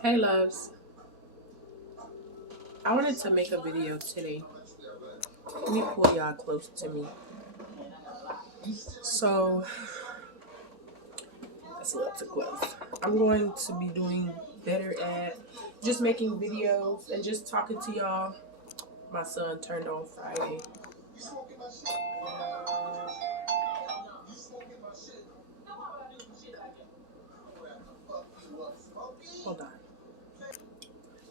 Hey loves, I wanted to make a video today. Let me pull y'all close to me. So that's a little too close. I'm going to be doing better at just making videos and just talking to y'all. My son turned on Friday. Hold on.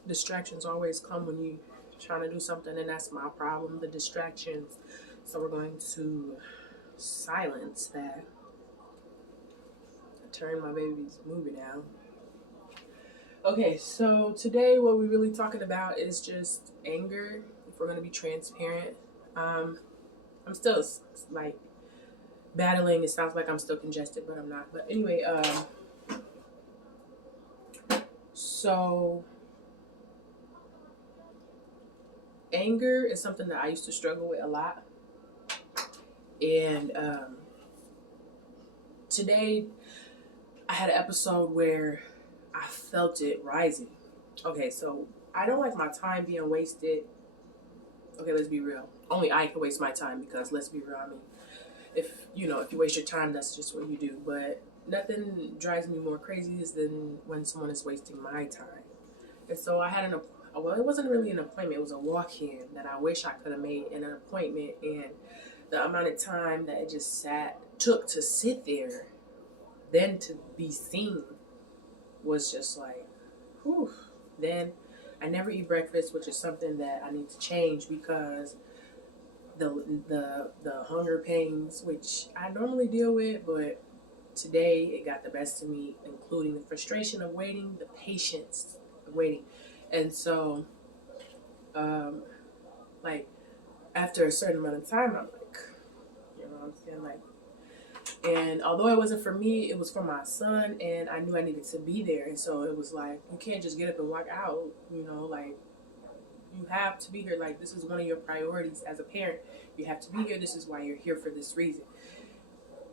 Distractions always come when you trying to do something, and that's my problem, the distractions. So we're going to silence that. Turn my baby's movie down. Okay, so today what we're really talking about is just anger. If we're gonna be transparent, I'm still like battling. It sounds like I'm still congested, but I'm not. But anyway, so anger is something that I used to struggle with a lot, and today I had an episode where I felt it rising. Okay, so I don't like my time being wasted. Okay, let's be real. Only I can waste my time because let's be real. I mean, if you waste your time, that's just what you do. But nothing drives me more crazy than when someone is wasting my time. And so I had it wasn't really an appointment. It was a walk-in that I wish I could have made in an appointment, and the amount of time that it just took to sit there, then to be seen, was just like, whew. Then I never eat breakfast, which is something that I need to change because the hunger pains, which I normally deal with, but today it got the best of me, including the frustration of waiting, the patience of waiting. And so, like, after a certain amount of time, I'm like, you know what I'm saying? Like, and although it wasn't for me, it was for my son, and I knew I needed to be there. And so it was like, you can't just get up and walk out, like, you have to be here. Like, this is one of your priorities as a parent. You have to be here. This is why you're here, for this reason.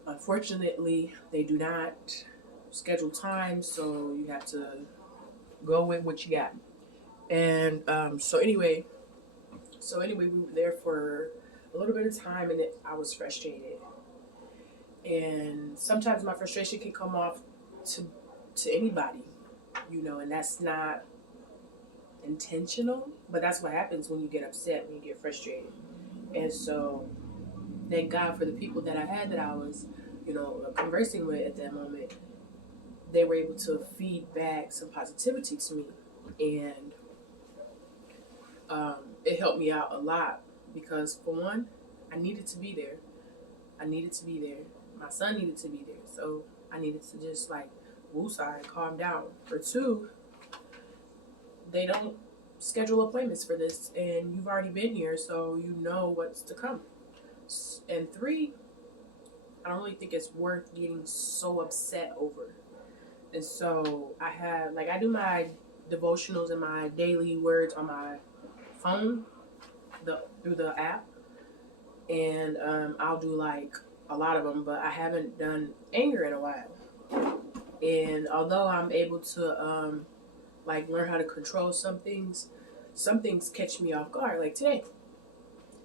Unfortunately, they do not schedule time, so you have to go with what you got. And so anyway, we were there for a little bit of time, and I was frustrated. And sometimes my frustration can come off to anybody, and that's not intentional, but that's what happens when you get upset, when you get frustrated. And so, thank God for the people that I had that I was, conversing with at that moment. They were able to feed back some positivity to me, and it helped me out a lot because, for one, I needed to be there. I needed to be there. My son needed to be there, so I needed to just like woosah and calm down. For two, they don't schedule appointments for this, and you've already been here, so you know what's to come. And three, I don't really think it's worth getting so upset over. And so I do my devotionals and my daily words on my phone, through the app, and I'll do like a lot of them, but I haven't done anger in a while. And although I'm able to learn how to control some things catch me off guard, like today.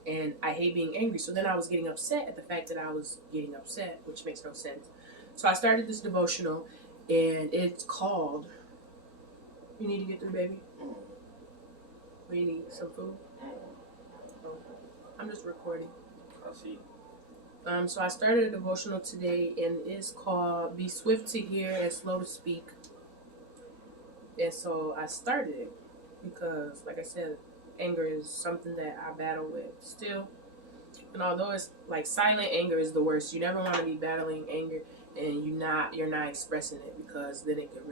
And I hate being angry. So then I was getting upset at the fact that I was getting upset, which makes no sense. So I started this devotional, and it's called, You Need to Get Through, Baby? Or you need some food? Oh, I'm just recording. I see. So I started a devotional today, and it's called Be Swift to Hear and Slow to Speak. And so I started it because, like I said, anger is something that I battle with still. And although it's like silent anger is the worst, you never want to be battling anger and you're not expressing it, because then it could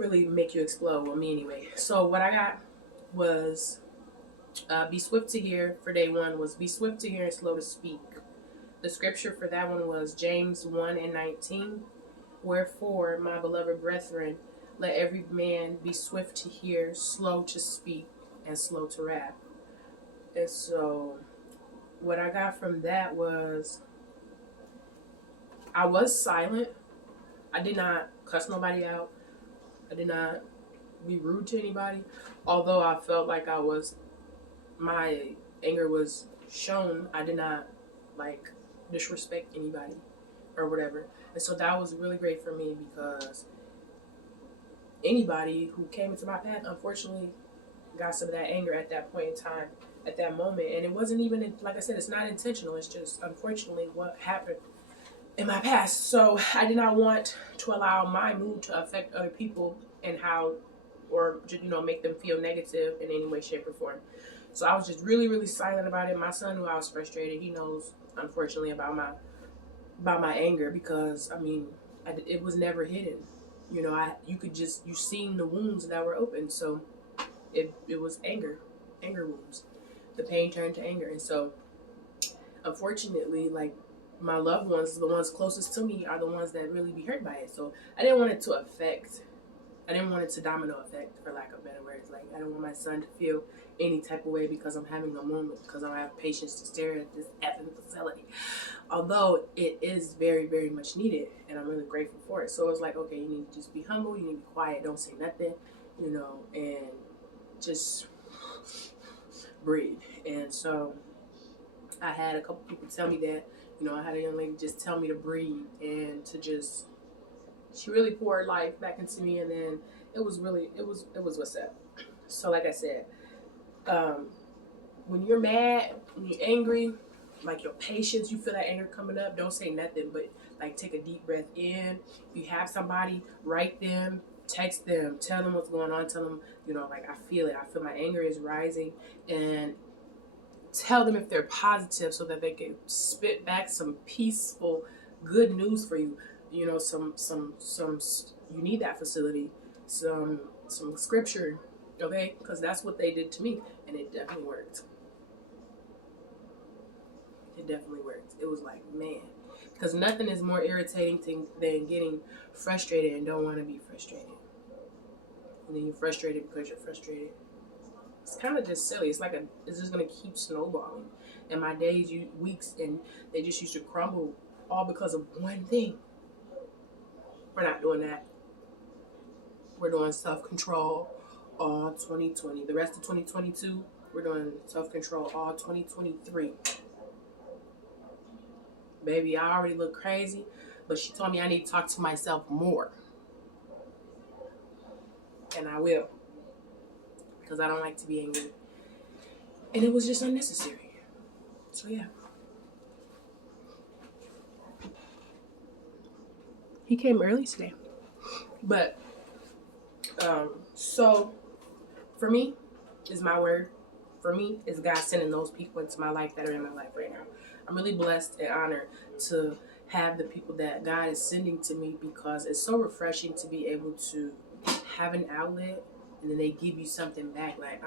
really make you explode. Well, me anyway. So what I got was be swift to hear. For day one was be swift to hear and slow to speak. The scripture for that one was James 1:19. Wherefore, my beloved brethren, let every man be swift to hear, slow to speak, and slow to wrath. And so what I got from that was, I was silent. I did not cuss nobody out. I did not be rude to anybody. Although I felt like my anger was shown. I did not like disrespect anybody or whatever. And so that was really great for me because anybody who came into my path, unfortunately, got some of that anger at that point in time, at that moment. And it wasn't even, like I said, it's not intentional. It's just, unfortunately, what happened in my past. So I did not want to allow my mood to affect other people and how, or, make them feel negative in any way, shape, or form. So I was just really, really silent about it. My son knew I was frustrated. He knows, unfortunately, about my anger because, it was never hidden. You seen the wounds that were open. So it was anger wounds. The pain turned to anger. And so, unfortunately, like, my loved ones, the ones closest to me, are the ones that really be hurt by it. So I didn't want it to domino effect, for lack of better words. Like, I don't want my son to feel any type of way because I'm having a moment, because I don't have patience to stare at this effing facility. Although it is very, very much needed, and I'm really grateful for it. So it was like, okay, you need to just be humble, you need to be quiet, don't say nothing, and just breathe. And so I had a couple people tell me that, I had a young lady just tell me to breathe and to just, she really poured life back into me. And then it was what's up. So like I said, when you're mad, when you're angry, like your patience, you feel that anger coming up, don't say nothing, but like take a deep breath in. If you have somebody, write them, text them, tell them what's going on, tell them, like, I feel it. I feel my anger is rising, and tell them if they're positive so that they can spit back some peaceful, good news for you. Some you need that facility, some scripture, okay? Because that's what they did to me, and it definitely worked. It definitely worked. It was like, man, because nothing is more irritating than getting frustrated and don't want to be frustrated. And then you're frustrated because you're frustrated. It's kind of just silly. It's just going to keep snowballing. And my days, weeks, and they just used to crumble all because of one thing. We're not doing that. We're doing self-control all 2020. The rest of 2022, we're doing self-control all 2023. Baby, I already look crazy, but she told me I need to talk to myself more. And I will. Because I don't like to be angry. And it was just unnecessary. So yeah. He came early today. But, so, for me, is my word. For me, is God sending those people into my life that are in my life right now. I'm really blessed and honored to have the people that God is sending to me, because it's so refreshing to be able to have an outlet, and then they give you something back, like,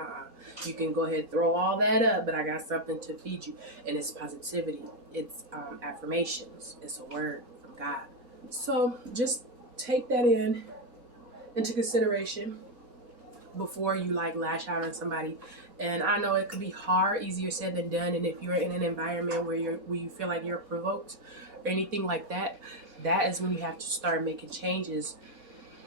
you can go ahead and throw all that up, but I got something to feed you. And it's positivity. It's affirmations. It's a word from God. So just take that into consideration before you lash out on somebody. And I know it could be hard, easier said than done. And if you're in an environment where you feel like you're provoked or anything like that, that is when you have to start making changes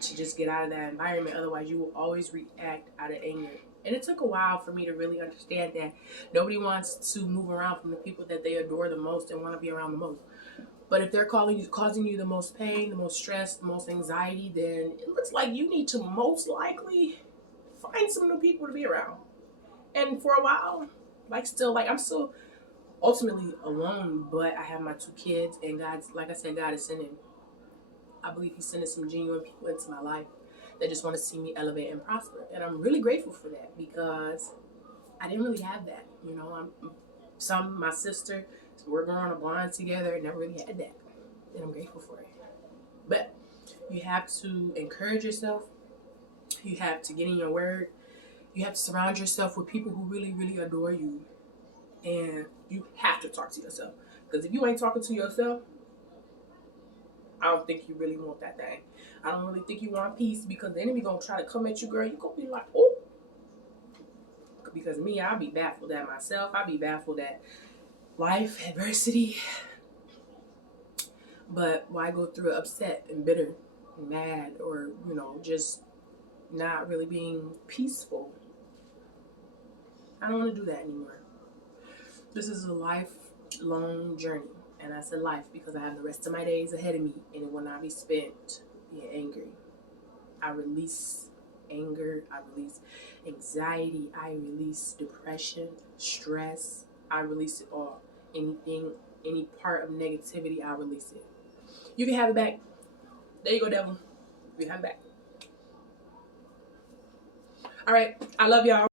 to just get out of that environment. Otherwise, you will always react out of anger. And it took a while for me to really understand that nobody wants to move around from the people that they adore the most and want to be around the most. But if they're causing you the most pain, the most stress, the most anxiety, then it looks like you need to most likely find some new people to be around. And for a while, I'm still ultimately alone, but I have my 2 kids, and God is sending. I believe He's sending some genuine people into my life that just want to see me elevate and prosper. And I'm really grateful for that, because I didn't really have that. My sister, we're going on a bond together, and never really had that. And I'm grateful for it. But you have to encourage yourself. You have to get in your word. You have to surround yourself with people who really, really adore you. And you have to talk to yourself. Because if you ain't talking to yourself, I don't think you really want that thing. I don't really think you want peace, because the enemy going to try to come at you, girl. You're going to be like, oh. Because me, I'll be baffled at myself. I'll be baffled at life, adversity. But why go through it upset and bitter and mad, or, just not really being peaceful. I don't want to do that anymore. This is a lifelong journey. And I said life because I have the rest of my days ahead of me, and it will not be spent being angry. I release anger. I release anxiety. I release depression, stress. I release it all. Anything, any part of negativity, I release it. You can have it back. There you go, devil. You can have it back. All right. I love y'all.